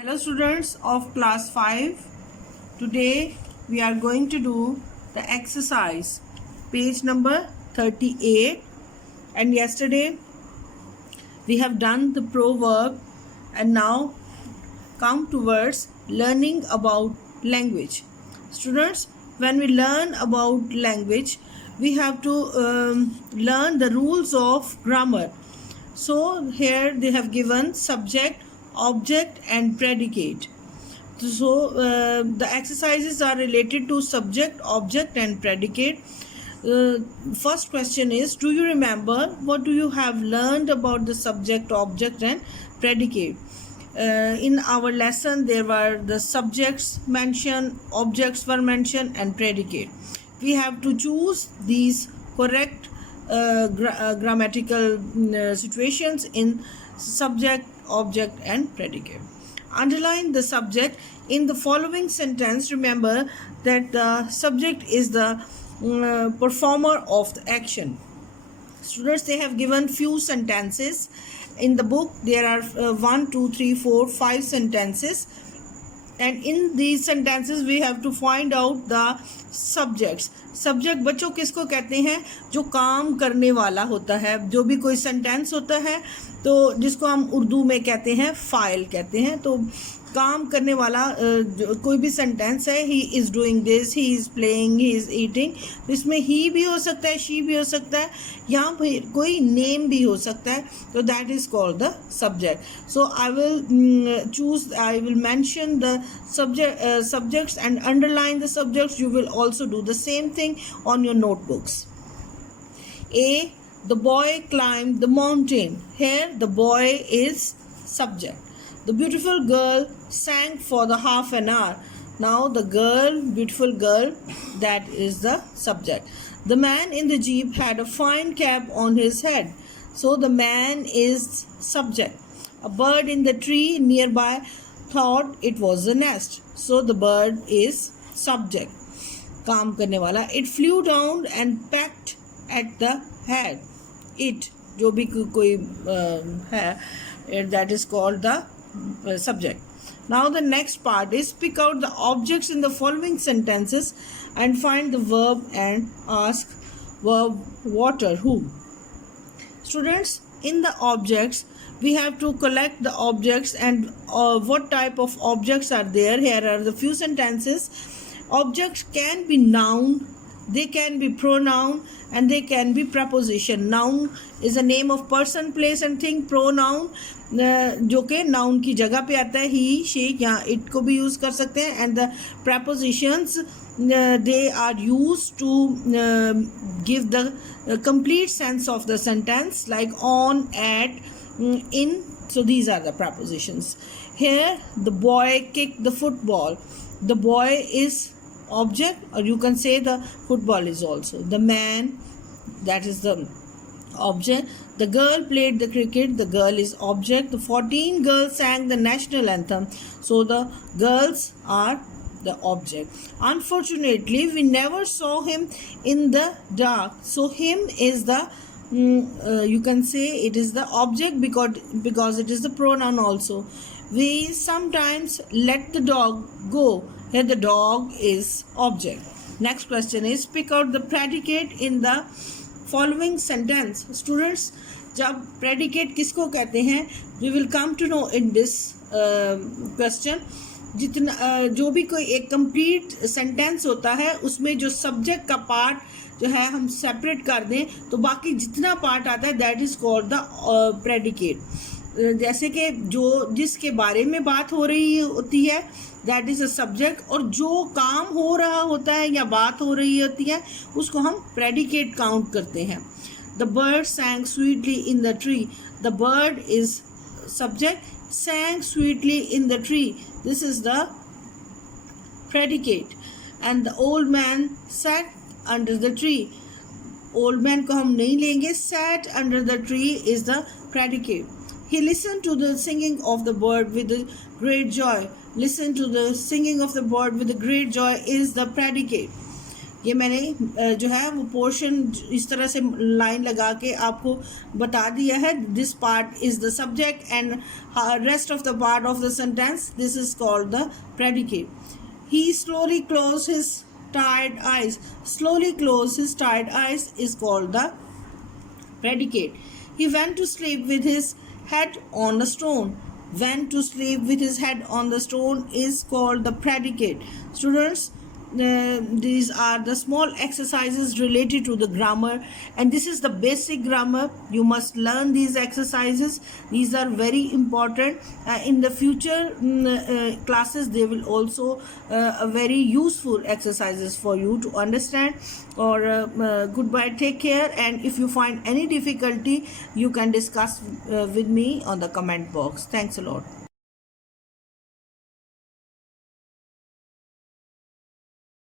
Hello students of class 5. Today we are going to do the exercise page number 38, and yesterday we have done the proverb and now come towards learning about language. Students, when we learn about language we have to learn the rules of grammar. So here they have given subject, object and predicate. So the exercises are related to subject, object and predicate. First question is, do you remember what do you have learned about the subject, object and predicate? In our lesson there were the subjects mentioned, objects were mentioned and predicate. We have to choose these correct grammatical situations in subject, object and predicate. Underline the subject in the following sentence. Remember that the subject is the performer of the action. Students, they have given few sentences in the book. There are 1 2 3 4 5 sentences, and in these sentences we have to find out the subjects. Subject बच्चों किसको कहते हैं? जो काम करने वाला होता है. जो भी कोई सेंटेंस होता है तो जिसको हम उर्दू में कहते हैं फाइल कहते हैं, तो काम करने वाला कोई भी सेंटेंस है, he is doing this, he is playing, he is eating, तो इसमें ही भी हो सकता है, शी भी हो सकता है, या फिर कोई नेम भी हो सकता है, तो that is called the subject. So I will mention the subjects and underline the subjects. You will also do the same thing on your notebooks. A, the boy climbed the mountain. Here the boy is subject. The beautiful girl sang for the half an hour. Now the girl, beautiful girl, that is the subject. The man in the jeep had a fine cap on his head. So the man is subject. A bird in the tree nearby thought it was a nest. So the bird is subject. काम करने वाला. It flew down and pecked at the head. It, जो भी कोई है, that is called the subject. Now the next part is pick out the objects in the following sentences and find the verb and ask verb water who. Students, in the objects we have to collect the objects and what type of objects are there. Here are the few sentences. Objects can be noun, they can be pronoun and they can be preposition. Noun is a name of person, place and thing. Pronoun जो कि noun की जगह पे आता है, he, she या it को भी use कर सकते हैं. And the prepositions they are used to give the complete sense of the sentence, like on, at, in. So these are the prepositions. Here the boy kicked the football. The boy is object, or you can say the football is also. The man, that is the object. The girl played the cricket. The girl is object. The 14 girls sang the national anthem. So the girls are the object. Unfortunately, we never saw him in the dark. So him is the you can say it is the object because it is the pronoun also. We sometimes let the dog go. Here the dog is object. Next question is pick out the predicate in the following sentence. Students, जब predicate किसको कहते हैं, we will come to know in this question. जितना जो भी कोई एक complete sentence होता है उसमें जो सब्जेक्ट का पार्ट जो है हम सेपरेट कर दें तो बाकी जितना पार्ट आता है that is called the predicate. जैसे कि जो जिसके बारे में बात हो रही होती है दैट इज अ सब्जेक्ट, और जो काम हो रहा होता है या बात हो रही होती है उसको हम प्रेडिकेट काउंट करते हैं. The bird sang sweetly in the tree. The bird is subject. Sang sweetly in the tree, this is the predicate. And the old man sat under the tree. Old man को हम नहीं लेंगे. Sat under the tree is the predicate. He listened to the singing of the bird with a great joy. Listen to the singing of the bird with a great joy is the predicate. ये मैंने जो है वो portion इस तरह से line लगा के आपको बता दिया है. This part is the subject and rest of the part of the sentence, this is called the predicate. He slowly closed his tired eyes. Slowly closed his tired eyes is called the predicate. He went to sleep with his head on the stone. Went to sleep with his head on the stone is called the predicate. Students, these are the small exercises related to the grammar, and this is the basic grammar. You must learn these exercises. These are very important. In the future classes, they will also very useful exercises for you to understand. Or goodbye, take care, and if you find any difficulty, you can discuss with me on the comment box. Thanks a lot.